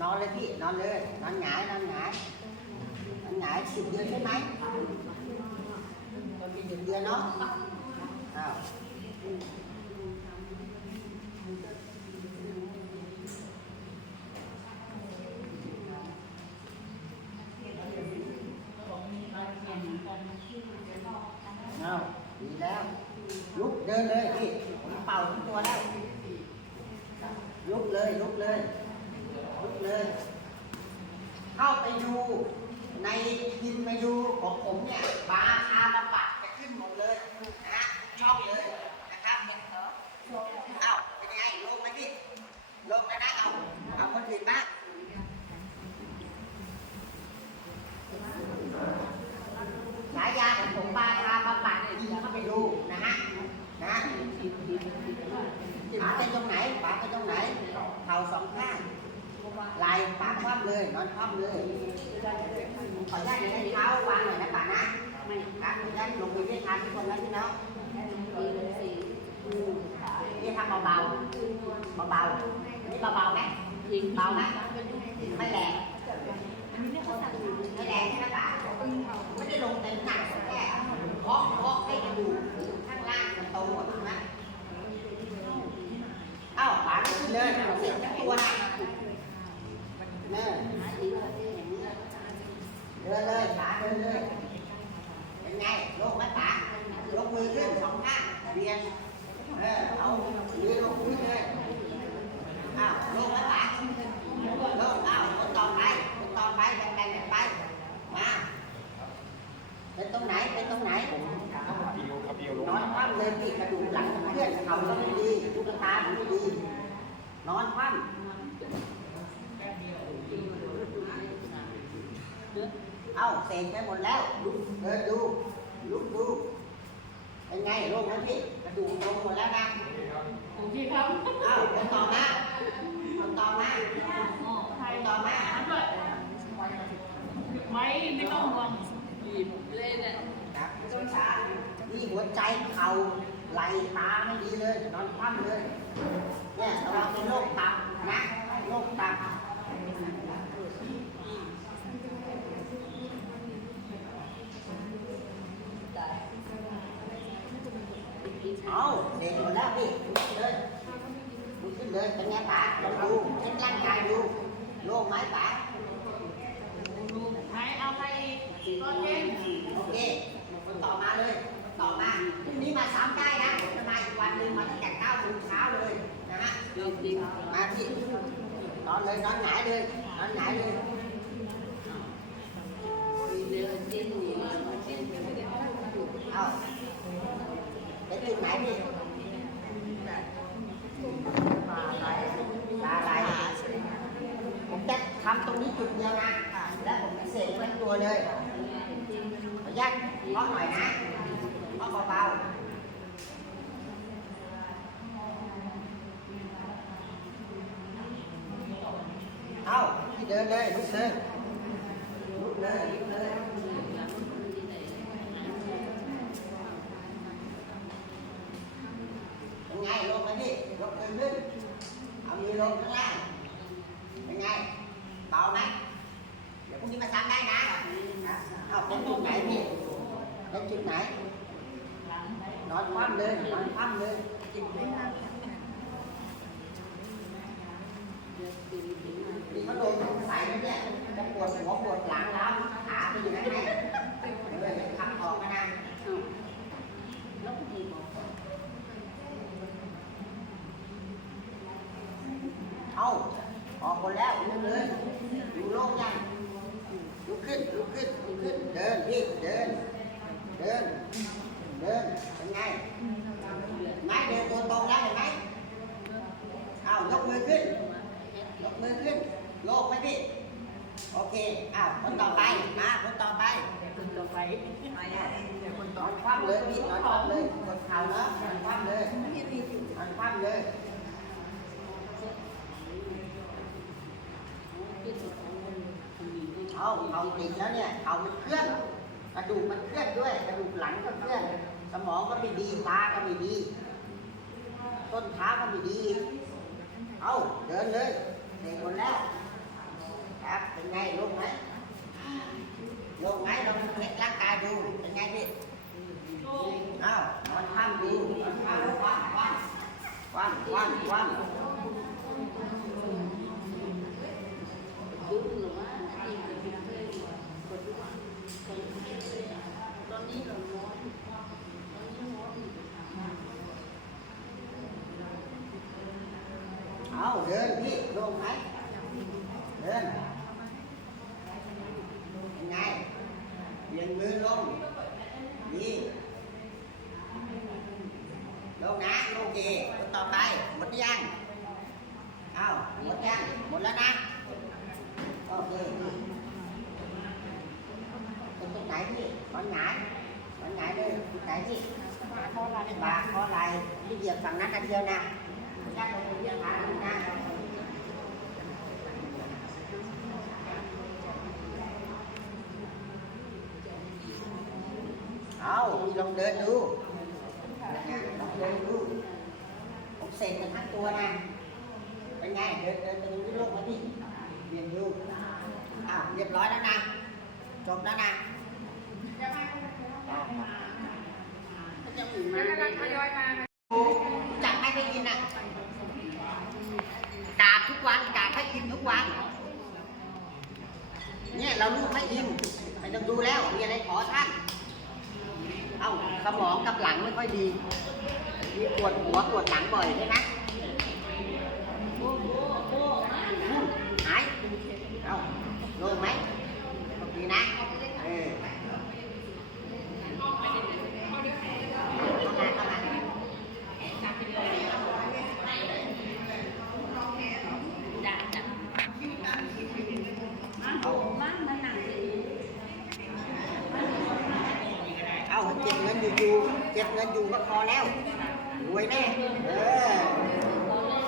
นอนเลยพี่นอนเลยนอนหงายนอนหงายนอนหงายสิบเดือนใช่ไหมสิบเดือนเนาะอ้าวเอาดีแล้ว ลุกเดินเลยพี่ผมเป่าทั้งตัวแล้ว ลุกเลยลุกเลยลุกเลย เข้าไปดูในพิ มพ์ไปดูของผมเนี่ยบาคาบำบัดจะขึ้นหมดเลยนะฮะชองเลยนะครับเอ้าเป็นไงลงไหมพี่ลงแล้วนะเอาเอาคนอื่นบ้างฉายาของผมบาคาบำบัดยิงเข้าไปดูนะฮะนะขาเป็นตรงไหนขาเป็นตรงไหนเข่าสองข้างไหล่ปากคว่ำเลยนอนคว่ำเลย ขออนุญาตให้เท้าวางหน่อยนะป่านะไม่ครับขออนุญาตลงไปด้ทานทุกคนนะพี่น้องนี่ทำเบาๆเบาๆนี่เบาๆไหมเบาไหมไม่แรงไม่แรงใช่ไหมป่าไม่ได้ลงเต็มหนักแค่เคาะเคาะให้กระดูกข้างล่างมันโตหมดถูกไหมเอ้าป่าขึ้นเลยเสร็จทั้งตัวนะเนิ่น เดิน เลยขาเดินเลยเป็นไงโลกไหมป๋ายกมือขึ้นสองข้างเรียนเออเอามือลงพื้นเลยอ้าวโลกไหมป๋าโลกอ้าวคนต่อไปคนต่อไปแบ่งแบ่งกันไปมาเป็นตรงไหนเป็นตรงไหนเอวครับเอวลงนอนคว่ำเลยพี่กระดูกหลังเคลื่อนเข่าก็ไม่ดีลูกตาไม่ดี นอนคว่ำ เอ้าเสร็จไปหมดแล้วลุกเดินดูลุกดูเป็นไงโรคนั้นพี่กระดูกลงหมดแล้วนะโอเคครับเอ้าคนต่อมาคนต่อมาไทยต่อมาด้วยไม่ไม่ต้องห่วงหยิบเลยเนี่ยครับต้นขานี่หัวใจเข่าไหล่ตาไม่ดีเลยนอนคว่ำเลยเนี่ยระวังเป็นโรคตับนะโรคตับ เอาเด็กหมดแล้วพี่ลุกขึ้นเลย ลุกขึ้นเลยเป็นไงป๋าลองดูเช็คร่างกายดูโล่งไหมป๋าไม่เอาใครก็เช่นโอเคคนต่อมาเลยคนต่อมาพรุ่งนี้มาซ้ำได้นะผมจะมาอีกวันหนึ่งมาตั้งแต่เก้าโมงเช้าเลยนะฮะจริงจริงมาที่นอนเลยนอนหงายเลยนอนหงายเลยเดินจริงอยู่เอาเป็นจุดไหนพี่ตาไหลผมจะทำตรงนี้จุดเดียวนะแล้วผมจะเสกไว้ตัวเลย ขออนุญาตเคาะหน่อยนะเคาะเบาๆ เอาพี่เดินเลยลุกเลยลุกเลยลุกเลยเป็นไงลงมาดิยกมือขึ้นเอามือลงข้างล่างเป็นไงเบาไหมเดี๋ยวพรุ่งนี้มาซ้ำได้นะเอาเป็นจุดไหนพี่เป็นจุดไหนนอนคว่ำเลยนอนคว่ำเลยนี่เขาโดนใส่แล้วเนี่ยจะปวดหัวปวดหลังแล้วขาไปอยู่นั่นไงเลยขับออกมานะ แล้วคุณบอก เอาออกหมดแล้วลุกเลยดูโล่งยังลุกขึ้นลุกขึ้นลุกขึ้น เดินพี่เดิน เดิน เดินเป็นไงไม้เดินตัวตรงแล้วเห็นไหมเอายกมือขึ้นยกมือขึ้น โลกไหมพี่โอเคอ้าวคนต่อไปมาคนต่อไปคุณต่อไปนอนคว่ำเลยพี่นอนคว่ำเลยกดเข่าเนาะนอนคว่ำเลยนอนคว่ำเลย เอาเขาติดแล้วเนี่ยเขามันเคลื่อน กระดูกมันเคลื่อนด้วย กระดูกหลังก็เคลื่อน สมองก็ไม่ดีตาก็ไม่ดี ต้นขาก็ไม่ดีอีกเอาเดินเลยเด็กหมดแล้วเป็นไงลงไหมลงไหมลองเช็คร่างกายดูเป็นไงพี่อ้าวนอนคว่ำดูนอนคว่ำคว่ำคว่ำคว่ำคว่ำคว่ำเอาเดินพี่ลงไหมเดินยังไงเบี่ยงมือลงนี่ลงนะลงดีคนต่อไปหมดหรือยังเอาหมดยังหมดแล้วนะโอเคพี่เป็นตรงไหน พี่ตอนไหนตอนไหนเลยตรงไหนพี่บาราะอไรบาเพราะอะไรพี่เหยียบฝั่งนั้นอันเดียวนะยัดลงไปเรียงขาหน้าเอาลองเดินดูลองเดินดู ผมเสร็จกันทั้งตัวนะเป็นไงเดินเดินไปดูที่โลกมาดิเรียนดูอ้าวเรียบร้อยแล้วนะ จบแล้วนะ จับให้ไปกินอะกราบทุกวันกราบให้กินทุกวัน เนี่ยเราลูกให้กินไม่ต้องดูแล้วมีอะไรขอท่าน เอ้าสมองกับหลังไม่ค่อยดีมีปวดหัวปวดหลังบ่อยใช่ไหมหาย เอ้าโล่งไหมโอเคนะ เออเข้ามาเข้ามา เอาเก็บเงินอยู่อยู่ เงินอยู่ก็พอแล้วรวยแน่เออ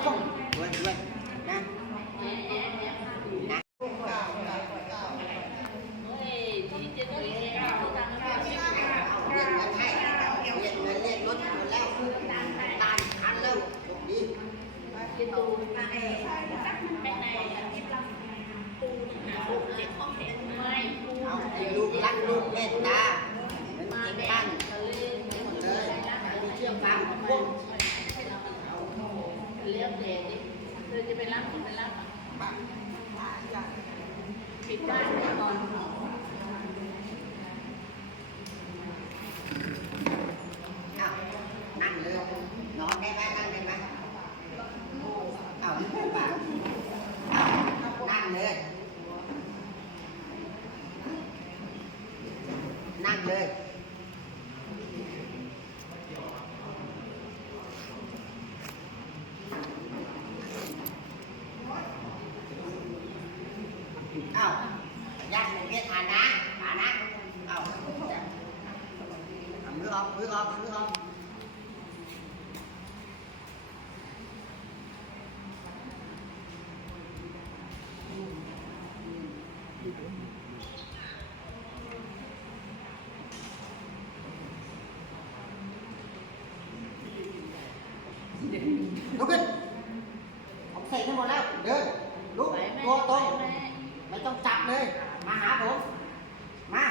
ต้องรวยรวยนะนะเรียกเงินให้เรียกเงินเรียกรถหมดแล้วตานทันแล้วโชคดีเอาให้ลูกรักลูกเมตตาเหมือนกินบ้านหมดเลยมีเชื่อฟังพวก เลี้ยงเด็กเธอจะไปรับจะไปรับปิดบ้า นั่งเลยนอนได้ไหมนั่งได้ไหมเอานั่งเลย นั่งเลย เอายัดเวียนฐานนะฐานนะเอาเอามือออกมือออกมือออกลุกขึ้นผมเสร็จทั้งหมดแล้วเดินลุกตัวตรงไม่ต้องจับเลย มาหาผม มา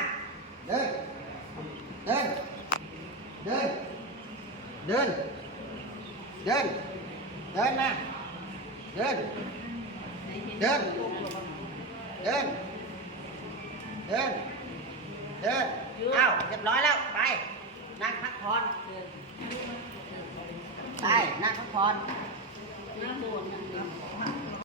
เดิน เดิน เดิน เดิน เดิน เดินมา เดิน เดิน เดิน เดิน เดินอ้าวเรียบร้อยแล้ว ไป นั่งพักผ่อนไป นั่งพักผ่อนนั่งบนนั่งบน